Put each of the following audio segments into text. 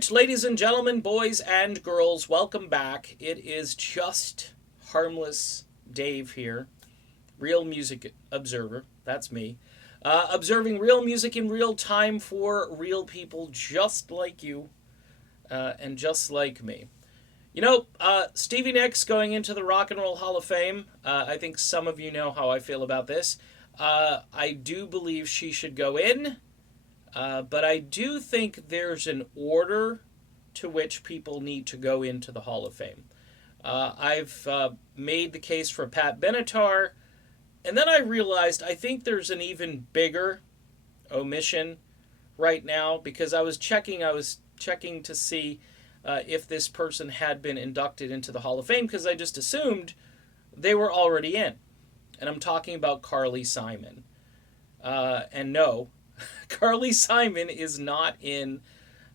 right, ladies and gentlemen, boys and girls, welcome back. It is just harmless Dave here, real music observer. That's me. Observing real music in real time for real people just like you and just like me. Stevie Nicks going into the Rock and Roll Hall of Fame. I think some of you know how I feel about this. I do believe she should go in. But I do think there's an order to which people need to go into the Hall of Fame. I've made the case for Pat Benatar, and then I realized I think there's an even bigger omission right now because I was checking to see if this person had been inducted into the Hall of Fame because I just assumed they were already in. And I'm talking about Carly Simon. And no, Carly Simon is not in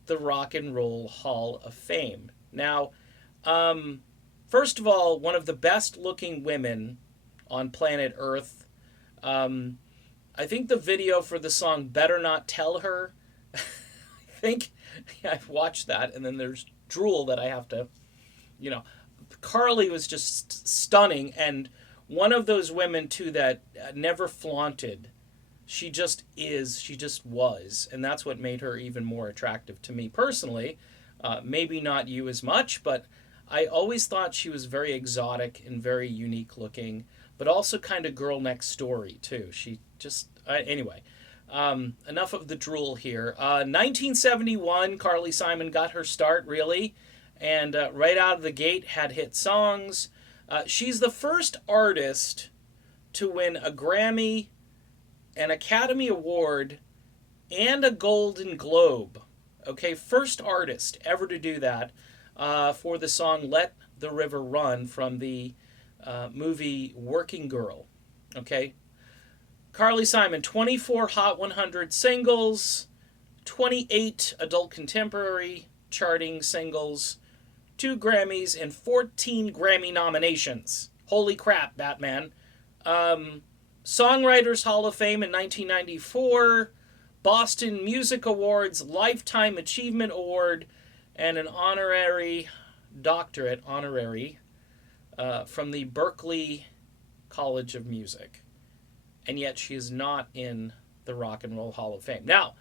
the Rock and Roll Hall of Fame. Now, first of all, one of the best looking women on planet Earth. I think the video for the song Better Not Tell Her, I think I've watched that, and then there's drool that I have to, Carly was just stunning, and one of those women, too, that never flaunted. She just was, and that's what made her even more attractive to me personally. Maybe not you as much, but I always thought she was very exotic and very unique looking, but also kind of girl next story too. She just, anyway, enough of the drool here. 1971, Carly Simon got her start really, and right out of the gate had hit songs. She's the first artist to win a Grammy, an Academy Award, and a Golden Globe. Okay, first artist ever to do that for the song Let the River Run from the movie Working Girl. Okay, Carly Simon, 24 Hot 100 singles, 28 adult contemporary charting singles, 2 Grammys, and 14 Grammy nominations. Holy crap, Batman. Songwriters Hall of Fame in 1994, Boston Music Awards Lifetime Achievement Award, and an honorary doctorate from the Berklee College of Music. And yet she is not in the Rock and Roll Hall of Fame. Now,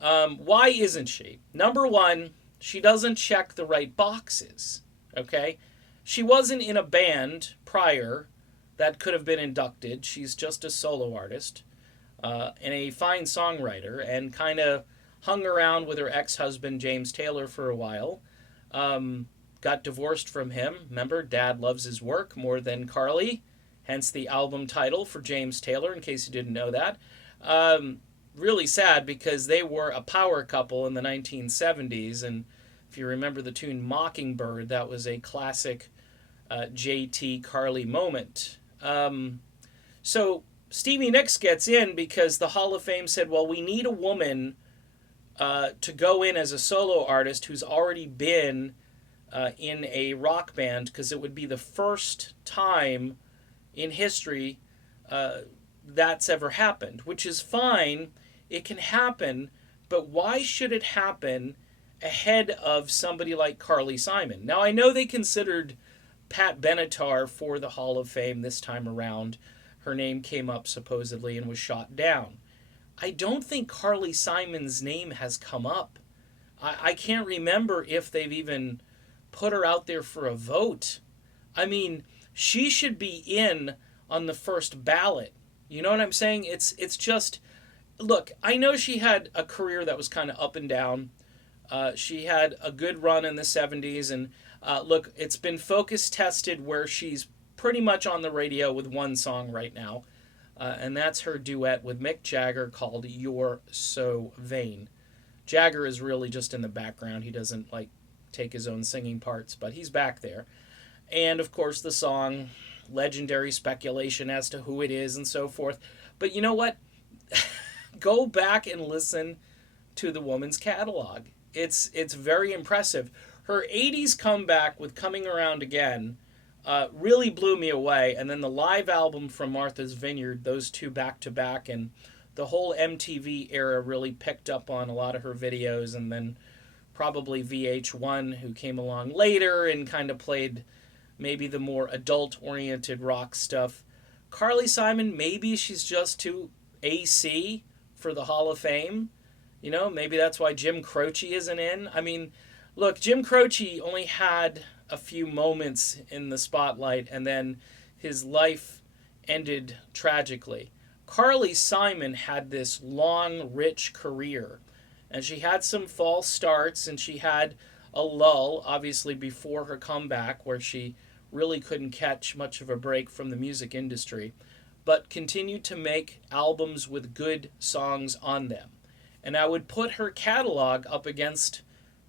why isn't she? Number one, she doesn't check the right boxes. Okay? She wasn't in a band prior that could have been inducted. She's just a solo artist and a fine songwriter, and kind of hung around with her ex-husband James Taylor for a while. Got divorced from him. Remember, Dad loves his work more than Carly, hence the album title for James Taylor, in case you didn't know that. Really sad because they were a power couple in the 1970s, and if you remember the tune Mockingbird, that was a classic JT Carly moment. So Stevie Nicks gets in because the Hall of Fame said, well, we need a woman to go in as a solo artist who's already been in a rock band, because it would be the first time in history that's ever happened, which is fine. It can happen, but why should it happen ahead of somebody like Carly Simon? Now, I know they considered Pat Benatar for the Hall of Fame this time around. Her name came up supposedly and was shot down. I don't think Carly Simon's name has come up. I can't remember if they've even put her out there for a vote. I mean, she should be in on the first ballot. You know what I'm saying? It's just, look, I know she had a career that was kind of up and down. She had a good run in the 70s, and look, it's been focus tested where she's pretty much on the radio with one song right now, and that's her duet with Mick Jagger called You're So Vain. Jagger is really just in the background. He doesn't take his own singing parts, but he's back there. And of course the song, legendary speculation as to who it is and so forth. But you know what? Go back and listen to the woman's catalog. It's very impressive. Her 80s comeback with Coming Around Again really blew me away. And then the live album from Martha's Vineyard, those two back to back, and the whole MTV era really picked up on a lot of her videos. And then probably VH1, who came along later and kind of played maybe the more adult-oriented rock stuff. Carly Simon, maybe she's just too AC for the Hall of Fame. You know, maybe that's why Jim Croce isn't in. I mean, look, Jim Croce only had a few moments in the spotlight and then his life ended tragically. Carly Simon had this long, rich career, and she had some false starts and she had a lull, obviously, before her comeback, where she really couldn't catch much of a break from the music industry, but continued to make albums with good songs on them. And I would put her catalog up against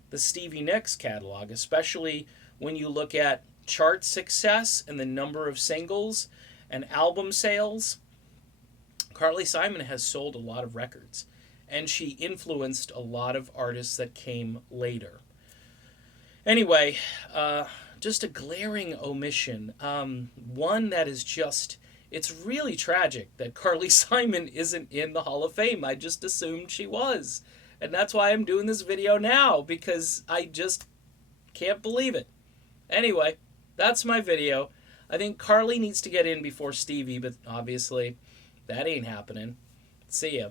the Stevie Nicks catalog, especially when you look at chart success and the number of singles and album sales. Carly Simon has sold a lot of records, and she influenced a lot of artists that came later. Anyway, just a glaring omission. One that is just, it's really tragic that Carly Simon isn't in the Hall of Fame. I just assumed she was. And that's why I'm doing this video now, because I just can't believe it. Anyway, that's my video. I think Carly needs to get in before Stevie, but obviously that ain't happening. See ya.